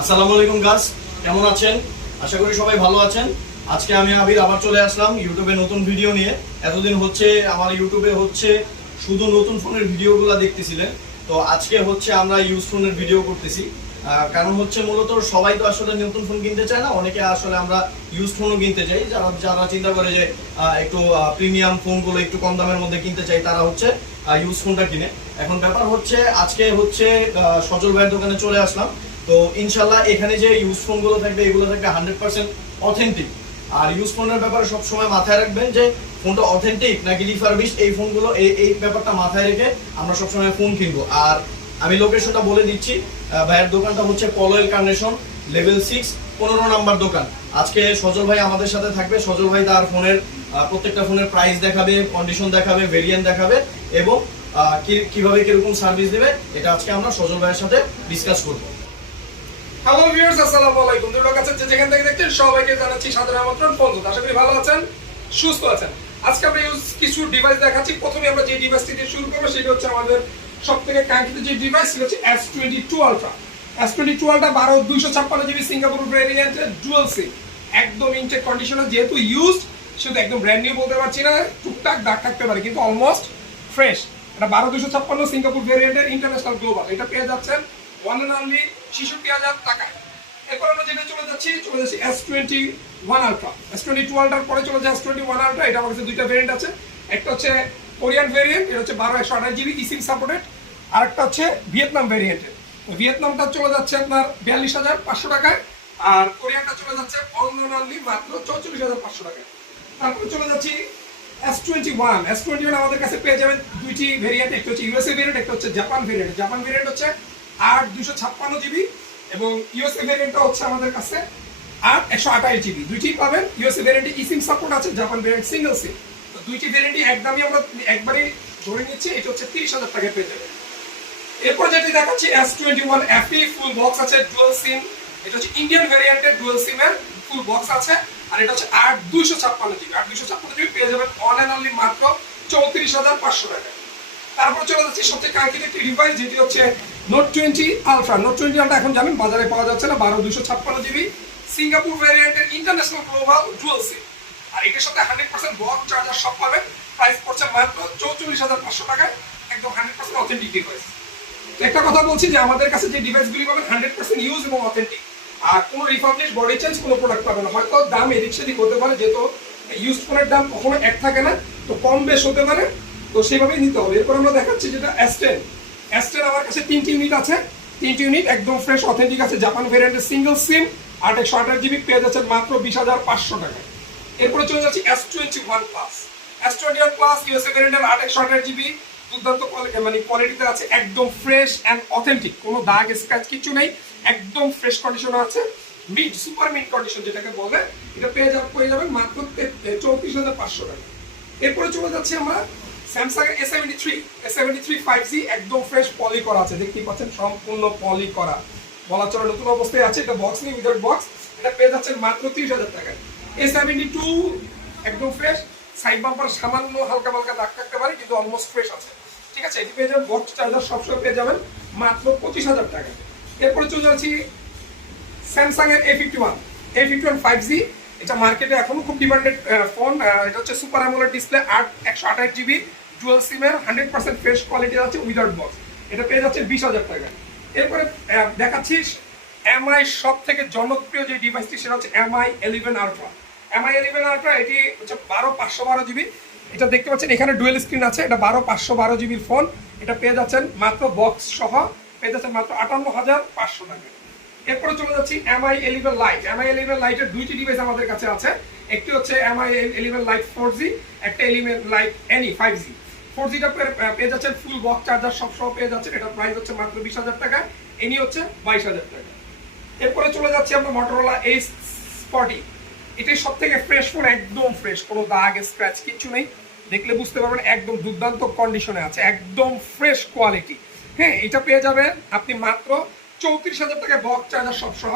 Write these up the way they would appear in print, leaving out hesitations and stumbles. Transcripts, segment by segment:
আসসালামু আলাইকুম গাছ, কেমন আছেন? আশা করি সবাই ভালো আছেন। আজকে আমি আবির আবার চলে আসলাম ইউটিউবে নতুন ভিডিও নিয়ে। এতদিন হচ্ছে আমার ইউটিউবে শুধু নতুন ফোনের ভিডিওগুলো দেখতেছিলেন, তো আজকে আমরা ইউজ ফোনের ভিডিও করতেছি। কারণ মূলত সবাই তো আসলে নতুন ফোন কিনতে চায় না, অনেকে আসলে আমরা ইউজ ফোনও কিনতে চাই। যারা যারা চিন্তা করে যে একটু প্রিমিয়াম ফোনগুলো একটু কম দামের মধ্যে কিনতে চাই, তারা ইউজ ফোনটা কিনে। এখন ব্যাপার আজকে সজল ভাইয়ের দোকানে চলে আসলাম। তো ইনশাল্লাহ এখানে যে ইউজ ফোনগুলো থাকবে এগুলো থাকবে 100% অথেন্টিক। আর ইউজ ফোনের ব্যাপারে সবসময় মাথায় রাখবেন যে ফোনটা অথেন্টিক নাকি রিফারবিশ, এই ফোনগুলো এই ব্যাপারটা মাথায় রেখে আমরা সবসময় ফোন কিনবো। আর আমি লোকেশনটা বলে দিচ্ছি, ভাইয়ের দোকানটা হচ্ছে পলয়েল কার্নেশন লেভেল 6 15 নাম্বার দোকান। আজকে সজল ভাই আমাদের সাথে থাকবে। সজল ভাই তার ফোনের প্রত্যেকটা ফোনের প্রাইস দেখাবে, কন্ডিশন দেখাবে, ভেরিয়েন্ট দেখাবে এবং কিভাবে কিরকম সার্ভিস দেবে, এটা আজকে আমরা সজল ভাইয়ের সাথে ডিসকাস করবো। হ্যালো ভিউয়ার্স, আসসালামু আলাইকুম। দূরের কাছে যে যেখান থেকে দেখছেন সবাইকে জানাচ্ছি সাদর আমন্ত্রণ। ফোনজোত, আশা করি ভালো আছেন, সুস্থ আছেন। আজকে আমরা কিছু ডিভাইস দেখাচ্ছি। প্রথমে আমরা যে ডিভাইসটি দিয়ে শুরু করবো সেটা হচ্ছে আমাদের সবথেকে কাঙ্ক্ষিত যে ডিভাইস, সেটা হচ্ছে S22 Ultra। S22 Ultra 12/256 GB Singapore ভেরিয়েন্টের ডুয়াল সিম, একদম ইনটেক কন্ডিশনে। যেহেতু ইউজড সেহেতু একদম ব্র্যান্ড নিউ বলতে পারছি না, টুকটাক দাগ থাকতে পারে কিন্তু অলমোস্ট ফ্রেশ। এটা 12/256 সিঙ্গাপুর ভেরিয়েন্টের ইন্টারন্যাশনাল গ্লোবাল। এটা পেয়ে যাচ্ছেন ওয়ান অ্যান্ড অনলি 66,000 টাকায়। এরপর আমরা যেটা চলে যাচ্ছি S21 Ultra। S22 Ultra পরে চলে যাচ্ছে S21 Ultra। এটা আমার কাছে দুইটা ভেরিয়েন্ট আছে। একটা হচ্ছে কোরিয়ান ভেরিয়েন্ট, এটা হচ্ছে 12/128 জিবি ইসিম সাপোর্টেড। আর একটা হচ্ছে ভিয়েতনাম ভেরিয়েন্টের। ভিয়েতনামটা চলে যাচ্ছে আপনার 42,500 টাকায়, আর কোরিয়ানটা চলে যাচ্ছে অনলি মাত্র 44,500 টাকায়। তারপরে চলে যাচ্ছি S21 আমাদের কাছে পেয়ে যাবেন দুইটি ভেরিয়েন্ট, একটা হচ্ছে ইউএসএ ভেরিয়েন্ট, একটা হচ্ছে জাপান ভেরিয়েন্ট। জাপান ভেরিয়েন্ট হচ্ছে 8/256 জিবি এবং ইউএসএ ভেরিয়েন্টটা হচ্ছে আমাদের কাছে 8/128 জিবি। দুইটি পাবেন। ইউএসএ ভেরিয়েন্টে ইসিম সাপোর্ট আছে, জাপান ভেরিয়েন্ট সিঙ্গেল সিম। তো দুইটি ভেরিয়েন্টই একদমই আমরা একবারই ধরে নিচ্ছি, এটা হচ্ছে 30,000 টাকায় পেয়ে যাবেন। এরপর যেটি দেখাচ্ছি S21 FE, ফুল বক্স আছে, ডুয়াল সিম। এটা হচ্ছে ইন্ডিয়ান ভেরিয়েন্টের ডুয়াল সিমের ফুল বক্স আছে, আর এটা হচ্ছে 8/256 জিবি। 8/256 জিবি পেয়ে যাবেন অন এন্ড অনলি মাত্র 34,500 টাকা। তারপর চলে যাচ্ছি সবচেয়ে কাঙ্ক্ষিত একটি ডিভাইস, যেটি হচ্ছে Note 20 Ultra। Note 20 Ultra এখন জানেন বাজারে পাওয়া যাচ্ছে না, 12/256 জিবি সিঙ্গাপুর ভেরিয়েন্টের ইন্টারন্যাশনাল গ্লোবাল ডুয়াল সিম। আর এটার সাথে 100% বক্স চার্জার সব পাবেন। প্রাইস পড়ছে মাত্র 44,500 টাকায়, একদম 100% অথেন্টিক ডিভাইস। একটা কথা বলছি যে আমাদের কাছে যে ডিভাইসগুলি পাবেন 100% ইউজ এবং অথেন্টিক, আর কোনো রিফাবলিশ বডি চেঞ্জ কোনো প্রোডাক্ট পাবেন না। হয়তো দাম এদিক সেদিক হতে পারে, যেহেতু ইউজ ফোনের দাম কখনো এক থাকে না, তো কম বেশ হতে পারে, তো সেভাবেই নিতে হবে। এরপর আমরা দেখাচ্ছি যেটা S10 আমার কাছে 3টি ইউনিট আছে। 3টি ইউনিট একদম ফ্রেশ অথেন্টিক আছে, জাপান ভেরিয়েন্টের সিঙ্গেল সিম, 8/128 জিবি পেয়ে যাচ্ছে মাত্র 20,500 টাকায়। এরপরে চলে যাচ্ছি S21 plus. S21 plus USA ভেরিয়েন্টের 8/128 জিবি, দুর্দান্ত কোয়ালিটিতে আছে, একদম ফ্রেশ অ্যান্ড অথেন্টিক, কোনো দাগ স্ক্র্যাচ কিছু নেই, একদম ফ্রেশ কন্ডিশনে আছে, মিড সুপার মিড কন্ডিশন যেটাকে বলে। এটা পেয়ে যাবেন মাত্র 34,500 টাকা। এরপরে চলে যাচ্ছি আমরা স্যামসাং এর A73 5G, একদম ফ্রেশ পলি করা আছে, দেখতেই পাচ্ছেন সম্পূর্ণ পলি করা, বলা চলে নতুন অবস্থায় আছে। এটা বক্স নেই, উইদাউট বক্স। এটা পেয়ে যাচ্ছেন মাত্র 30,000 টাকায়। A72 একদম ফ্রেশ, সাইড বাম্পার সামান্য হালকা হালকা দাগ থাকতে পারে কিন্তু অলমোস্ট ফ্রেশ আছে, ঠিক আছে। এটি পেয়ে যাবেন বক্স চার্জার সবসময় পেয়ে যাবেন মাত্র 25,000 টাকা। এরপরে চলে যাচ্ছি স্যামসাং এর A51 5G। এটা মার্কেটে এখনো খুব ডিমান্ডেড ফোন। এটা হচ্ছে super AMOLED display, 128 GB dual সিমের, 100% ফ্রেশ কোয়ালিটি আছে, উইদাউট বক্স। এটা পেয়ে যাচ্ছে 20,000 টাকা। এরপরে দেখাচ্ছি এমআই সব থেকে জনপ্রিয় যে ডিভাইসটি, সেটা হচ্ছে MI 11 Ultra। MI 11 Ultra এটি হচ্ছে 12/512 জিবি। এটা দেখতে পাচ্ছেন এখানে ডুয়েল স্ক্রিন আছে। এটা 12/512 জিবির ফোন। এটা পেয়ে যাচ্ছেন মাত্র বক্স সহ, পেয়ে যাচ্ছেন মাত্র 58,500 টাকা। এরপরে চলে যাচ্ছি MI 11 Lite। MI 11 Lite এর দুইটি ডিভাইস আমাদের কাছে আছে। একটি হচ্ছে MI 11 Lite 4G, একটা 11 Lite NE 5G। 4Gটা পেয়ে যাচ্ছেন ফুল বক্স চার্জার সব সহ পেয়ে যাচ্ছেন। এটা প্রাইস হচ্ছে মাত্র 20,000 টাকা, NE হচ্ছে 22,000 টাকা। এরপরে চলে যাচ্ছি আমরা Motorola H40। এটাই সব থেকে ফ্রেশ ফোন, একদম ফ্রেশ, কোনো দাগ স্ক্র্যাচ কিছু নেই, দেখলে বুঝতে পারবেন একদম দুর্দান্ত কন্ডিশনে আছে, একদম ফ্রেশ কোয়ালিটি। হ্যাঁ, এটা পেয়ে যাবেন আপনি মাত্র 34,000 টাকায় বক্স চার্জার সব সহ।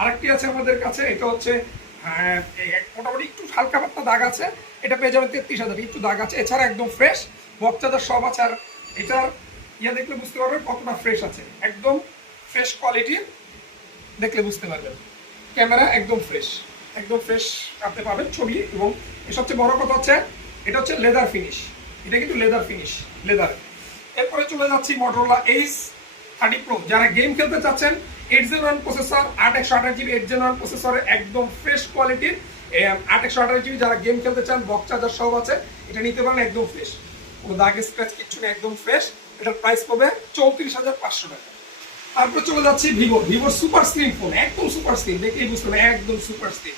আরেকটি আছে আমাদের কাছে, এটা হচ্ছে মোটামুটি একটু হালকা পাতলা দাগ আছে, এটা পেয়ে যাবেন 33,000, একটু দাগ আছে, এছাড়া একদম ফ্রেশ বক্স চার্জার সব আছে। আর এটার দেখলে বুঝতে পারবেন কতটা ফ্রেশ আছে, একদম ফ্রেশ কোয়ালিটির দেখলে বুঝতে পারবেন। ক্যামেরা একদম ফ্রেশ আপনি পাবেন ছবি। এবং এর সবচেয়ে বড় কথা হচ্ছে এটা হচ্ছে লেদার ফিনিশ, এটা কিন্তু লেদার ফিনিশ, লেদার। এরপরে চলে যাচ্ছি Motorola Ace 30 Pro। যারা গেম খেলতে চাচ্ছেন, 8 Gen 1 প্রসেসর, 8128GB 8 Gen 1 প্রসেসরে একদম ফ্রেশ কোয়ালিটির 8128GB। যারা গেম খেলতে চান, বক্স চার্জার সব আছে, এটা নিতে পারেন একদম ফ্রেশ, কোনো দাগ স্ক্র্যাচ কিচ্ছু নেই, একদম ফ্রেশ। এটার প্রাইস পাবে 34,500 টাকা। তারপরে চলে যাচ্ছি ভিভোর সুপার স্লিম ফোন, একদম সুপার স্লিম, দেখেই বুঝতে পারবেন একদম সুপার স্লিম।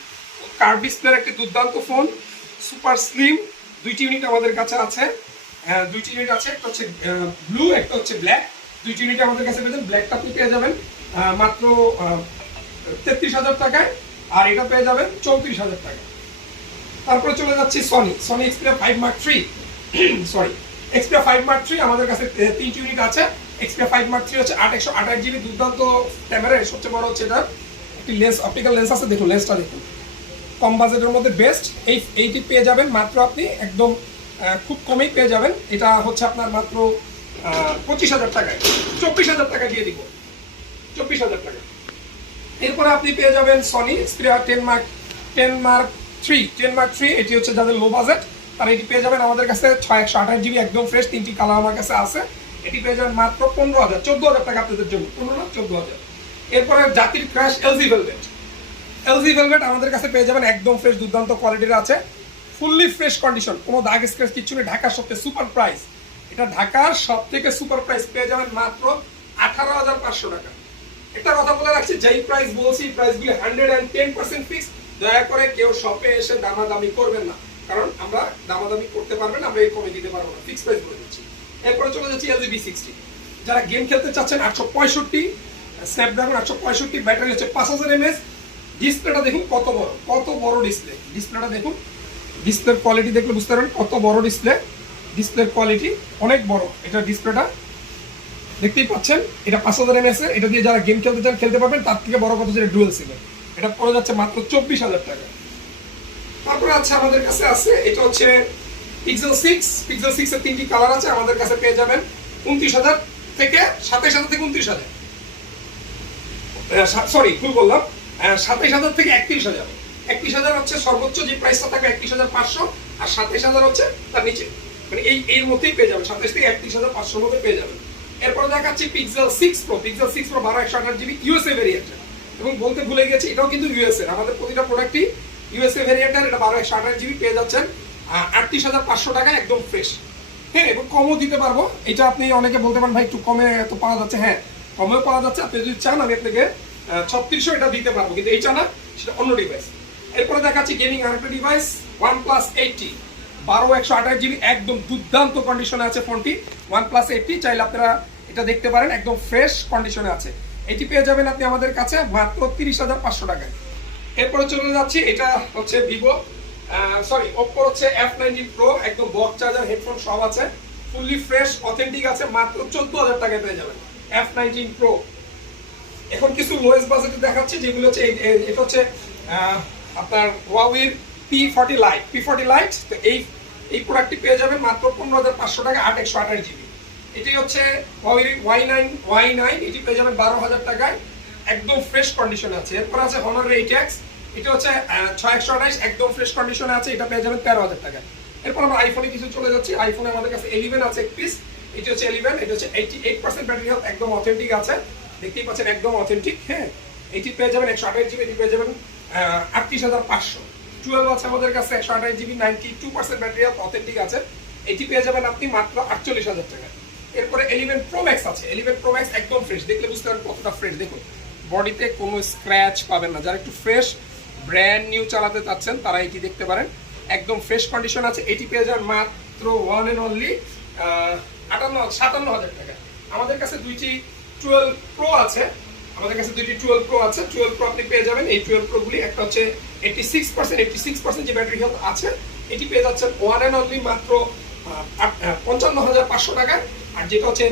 কার্ভ ডিসপ্লের একটি দুর্দান্ত ফোন, সুপার স্লিম। দুইটি ইউনিট আমাদের কাছে আছে, দুইটি ইউনিট আছে, একটা হচ্ছে ব্লু, একটা হচ্ছে ব্ল্যাক। দুইটি ইউনিট আমাদের কাছে পেয়ে যাবেন। ব্ল্যাকটা আপনি পেয়ে যাবেন মাত্র 33,000 টাকায়, আর এটা পেয়ে যাবেন 34,000 টাকায়। তারপরে চলে যাচ্ছি Sony Xperia 5 Mark III sorry Xperia 5 Mark III আমাদের কাছে 3টি ইউনিট আছে। এক্সপিরিয়া 5 Mark III হচ্ছে 8128GB দুর্দান্ত ক্যামেরা। সবচেয়ে বড় হচ্ছে এটা একটি লেন্স, অপটিক্যাল লেন্স আছে, দেখুন লেন্সটা দেখুন, কম বাজেটের মধ্যে বেস্ট। এইটি পেয়ে যাবেন মাত্র আপনি একদম খুব কমেই পেয়ে যাবেন। এটা হচ্ছে আপনার মাত্র 25,000 টাকায়, 24,000 টাকা দিয়ে দিব, 24,000 টাকা। এরপরে আপনি পেয়ে যাবেন সনি এক্সপিরিয়া 10 Mark III। এটি হচ্ছে যাদের লো বাজেট, তারা এটি পেয়ে যাবেন আমাদের কাছে 6128GB একদম ফ্রেশ। 3টি কালার আমার কাছে আছে। এটি পেয়ে যাবেন মাত্র 15,000, 14,000 টাকা আপনাদের জন্য, 15 না 14,000। এরপরে জাতির ক্র্যাশ LG ভেলভেট আমাদের কাছে পেয়ে যাবেন একদম ফ্রেশ, দুর্দান্ত কোয়ালিটির আছে, ফুললি ফ্রেশ কন্ডিশন, কোনো দাগ স্ক্র্যাচ কিচ্ছু নেই। ঢাকার সবথেকে সুপার প্রাইস, এটা ঢাকার সবথেকে সুপার প্রাইস পেয়ে যাবেন মাত্র 18,500 টাকা। একটা কথা বলে রাখছি, যেই প্রাইস বলছি প্রাইসগুলি 110% ফিক্স। দয়া করে কেউ শপে এসে দামাদামি করবেন না, কারণ আমরা দামাদামি করতে পারবেন, আমরা এই কমে দিতে পারবো না, ফিক্স প্রাইস বলে দিচ্ছি। এরপরে চলে যাচ্ছি LG V60। যারা গেম খেলতে চাচ্ছেন, 865 স্ন্যাপড্রাগন 865, ব্যাটারি হচ্ছে 5000 mAh। ডিসপ্লেটা দেখুন কত বড় ডিসপ্লে, ডিসপ্লেটা দেখুন, ডিসপ্লের কোয়ালিটি দেখলে বুঝতে পারবেন কত বড় ডিসপ্লে, ডিসপ্লের কোয়ালিটি অনেক বড়। এটা ডিসপ্লেটা দেখতেই পাচ্ছেন, এটা 5000 mAh এর। এটা দিয়ে যারা গেম খেলতে চান খেলতে পারবেন। তার থেকে বড় কথা যেটা ডুয়াল সিম, এটা পড়ে যাচ্ছে মাত্র 24,000 টাকা। তারপরে আছে আমাদের কাছে আছে এটা হচ্ছে Pixel 6 এর 3টি কালার আছে, আমাদের কাছে পেয়ে যাবেন 29,000 থেকে 27,000 থেকে 29,000, সরি ভুল বললাম, 27,000 থেকে 31,000। 31,000 হচ্ছে সর্বোচ্চ যে প্রাইসটা থাকে 31,500, আর 27,000 হচ্ছে তার নিচে, মানে এর মধ্যেই পেয়ে যাবেন, 27 থেকে 31,500 মধ্যে পেয়ে যাবেন। এরপরে দেখাচ্ছি Pixel 6 Pro 12/128GB USA variant. এবং বলতে ভুলে গেছি, এটাও কিন্তু ইউএস এর, আমাদের প্রতিটা প্রোডাক্টই ইউএসএ ভেরিয়েন্টের। এটা 12/128GB পেয়ে যাচ্ছেন 38,500 টাকায় একদম ফ্রেশ। হ্যাঁ, এবং কমও দিতে পারবো। এটা আপনি অনেকে বলতে পারেন ভাই একটু কমে এত পাওয়া যাচ্ছে, হ্যাঁ কমেও পাওয়া যাচ্ছে। আপনি যদি চান আমি আপনাকে 3600 এটা দিতে পারবো, কিন্তু এইটা না, সেটা অন্য ডিভাইস। এরপরে দেখাচ্ছি গেমিং আরেকটা ডিভাইস OnePlus 80 12/128GB একদম দুর্দান্ত কন্ডিশনে আছে ফোনটি। OnePlus 80 চাইলে আপনারা এটা দেখতে পারেন, একদম ফ্রেশ কন্ডিশনে আছে। এটি পেয়ে যাবেন আপনি আমাদের কাছে মাত্র 30,500 টাকায়। এরপরে চলে যাচ্ছি, এটা হচ্ছে ভিভো ওপ্পো হচ্ছে F90 Pro, একদম বক্স চার্জার হেডফোন সব আছে, ফুললি ফ্রেশ অথেন্টিক আছে, মাত্র 14,000 টাকায় পেয়ে যাবেন F90 Pro। এখন কিছু লোয়েস্ট বাজেটে দেখাচ্ছি, যেগুলো হচ্ছে এটা হচ্ছে আপনার Huawei P40 Lite। তো এই প্রোডাক্টটি পেয়ে যাবেন মাত্র 15,500 টাকা, 8/128GB। এটি হচ্ছে Huawei Y9, এটি পেয়ে যাবেন 12,000 টাকায়, একদম ফ্রেশ কন্ডিশনে আছে। এরপর আছে Honor 8X, এটা হচ্ছে 6/128 একদম ফ্রেশ কন্ডিশনে আছে, এটা পেয়ে যাবেন 13,000 টাকায়। এরপর আমরা আইফোনে কিছু চলে যাচ্ছি। আইফোনে আমাদের কাছে 11 আছে এক পিস, এটি হচ্ছে 11, এটা হচ্ছে 88% ব্যাটারি হেলথ, একদম অথেন্টিক আছে, দেখতেই পাচ্ছেন একদম অথেন্টিক। হ্যাঁ, এটি পেয়ে যাবেন 128GB, এটি পেয়ে যাবেন 38,500। 12 আছে আমাদের কাছে 128GB, 92% ব্যাটারি হেলথ, অথেন্টিক আছে, এটি পেয়ে যাবেন আপনি মাত্র 48,000 টাকা। এরপরে 11 Pro Max আছে, 11 Pro Max একদম ফ্রেশ, দেখলে বুঝতে পারেন কতটা ফ্রেশ। দেখুন বডিতে কোনো স্ক্র্যাচ পাবেন না। যারা একটু ফ্রেশ ব্র্যান্ড নিউ চালাতে চাচ্ছেন তারা এটি দেখতে পারেন, একদম ফ্রেশ কন্ডিশন আছে। এটি পেয়ে যাবেন মাত্র ওয়ান এন্ড অনলি 57,000 টাকা। আমাদের কাছে দুইটি 12 Pro আছে, 12 Pro আছে। 12 Pro আপনি পেয়ে যাবেন, এই 12 Pro গুলি একটা হচ্ছে 86% যে ব্যাটারি হেলথ আছে, এটি পেয়ে যাচ্ছেন ওয়ান এন্ড অনলি মাত্র 55,500 টাকা। আর যেটা হচ্ছে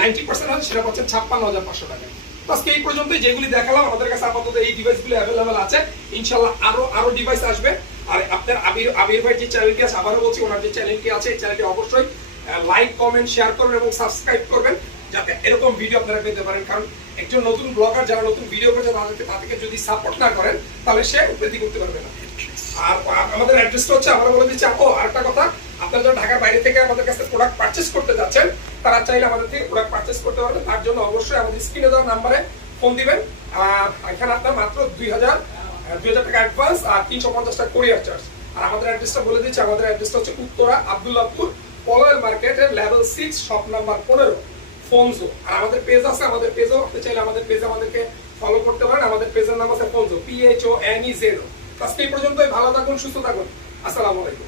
90% আছে সেটা পাচ্ছেন 56,500 টাকা। আজকে এই পর্যন্তই, যেগুলি দেখালাম আমাদের কাছে আপাতত এই ডিভাইসগুলো অ্যাভেলেবেল আছে। ইনশাআল্লাহ আরো ডিভাইস আসবে। আর আপনার আবির ভাই যে চ্যানেলটি আছে, আবারও বলছি ওনার যে চ্যানেলটি আছে, এই চ্যানেলটি অবশ্যই লাইক কমেন্ট শেয়ার করবেন এবং সাবস্ক্রাইব করবেন, যাতে এরকম ভিডিও আপনারা পেতে পারেন। কারণ একজন নতুন ব্লগার যারা নতুন ভিডিও করছে তাদেরকে যদি সাপোর্ট না করেন তাহলে সে উপলব্ধি করতে পারবে না। আর আমাদের অ্যাড্রেসটা হচ্ছে আমরা বলে দিচ্ছি। আরেকটা কথা, আপনারা যারা ঢাকার বাইরে থেকে আমাদের কাছে প্রোডাক্ট পারচেস করতে যাচ্ছেন তারা চাইলে আমাদের থেকে প্রোডাক্ট পারচেস করতে পারবেন। তার জন্য অবশ্যই আমাদের স্ক্রিনে দেওয়া নাম্বারে ফোন দিবেন। এখানে আপনার মাত্র 2000 টাকা অ্যাডভান্স আর 350 টাকা কোরিয়ার চার্জ। আর আমাদের অ্যাড্রেসটা বলে দিচ্ছি, আমাদের অ্যাড্রেসটা হচ্ছে উত্তরা আব্দুল্লাহপুর পলয়ের মার্কেটের লেভেল 6 শপ নাম্বার 15 ফোনজো। আর আমাদের পেজ আছে, আমাদের পেজও আপনি চাইলে আমাদের পেজে আমাদেরকে ফলো করতে পারেন। আমাদের পেজের নাম আছে ফোনজো, PHONEZO। আজকে এই পর্যন্তই। ভালো থাকুন, সুস্থ থাকুন। আসসালামু আলাইকুম।